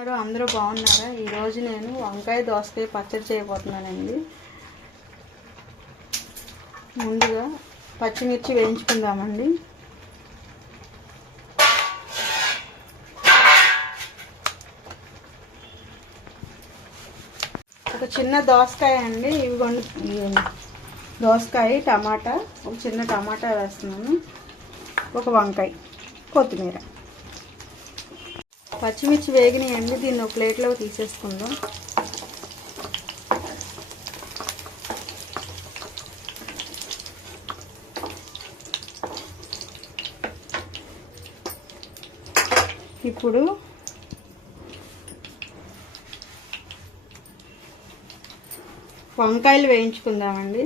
అందరూ బాగున్నారా? ఈరోజు నేను వంకాయ దోసకాయ పచ్చడి చేయబోతున్నానండి. ముందుగా పచ్చిమిర్చి వేయించుకుందామండి. ఒక చిన్న దోసకాయ అండి. దోసకాయ, టమాటా, ఒక చిన్న టమాటా వేస్తున్నాను, ఒక వంకాయ, కొత్తిమీర. పచ్చిమిర్చి వేగినాయండి. దీన్ని ఒక ప్లేట్లో తీసేసుకుందాం. ఇప్పుడు వంకాయలు వేయించుకుందామండి.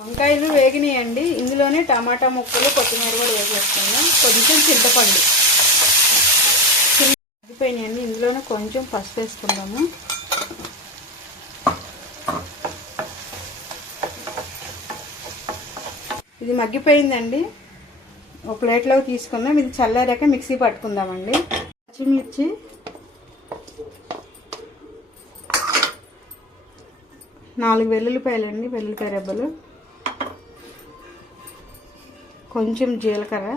వంకాయలు వేగినాయండి. ఇందులోనే టమాటా ముక్కలు, కొత్తిమీర కూడా వేసేసుకుందాం. కొంచెం చింతపండు మగ్గిపోయినాయండి. ఇందులోనే కొంచెం పసుపు వేసుకుందాము. ఇది మగ్గిపోయిందండి. ఒక ప్లేట్లో తీసుకుందాం. ఇది చల్లారాక మిక్సీ పట్టుకుందామండి. పచ్చిమిర్చి, నాలుగు వెల్లుల్లిపాయలండి, వెల్లుల్లిపాయ రెబ్బలు, కొంచెం జీలకర్ర,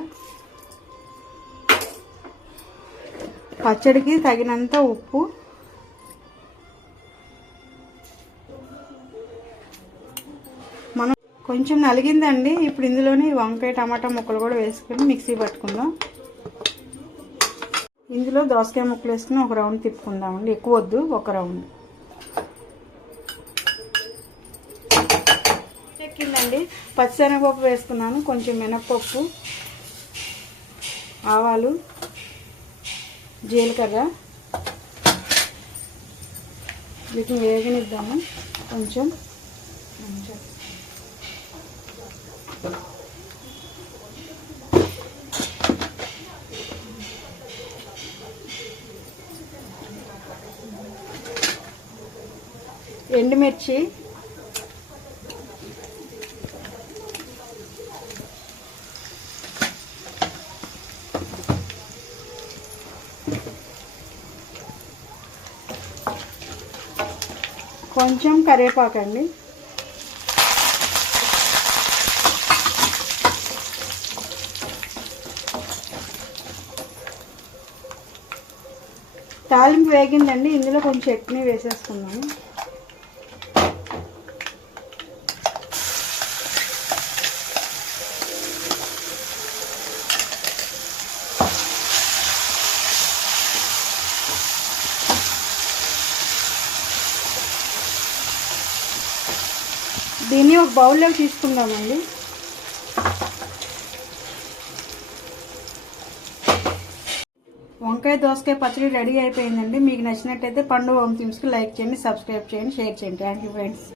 పచ్చడికి తగినంత ఉప్పు, మనం కొంచెం నలిగిందండి. ఇప్పుడు ఇందులోనే వంకాయ, టమాటా ముక్కలు కూడా వేసుకొని మిక్సీ పట్టుకుందాం. ఇందులో దోసకాయ ముక్కలు వేసుకుని ఒక రౌండ్ తిప్పుకుందామండి. ఎక్కువ వద్దు, ఒక రౌండ్. చెక్కిందండి. పచ్చిశనగపప్పు వేసుకున్నాను, కొంచెం మినప్పప్పు, ఆవాలు, జీలకర్ర. వీటిని వేగనిద్దాము. కొంచెం ఎండుమిర్చి, కొంచెం కరివేపాకండి, తాలింపు వేగిందండి. ఇందులో కొంచెం చట్నీ వేసేసుకున్నాము. దీన్ని ఒక బౌల్లోకి తీసుకుందామండి. వంకాయ దోసకాయ పచ్చడి రెడీ అయిపోయిందండి. మీకు నచ్చినట్టయితే పండు హోమ్ థింగ్స్కి లైక్ చేయండి, సబ్స్క్రైబ్ చేయండి, షేర్ చేయండి. Thank you friends.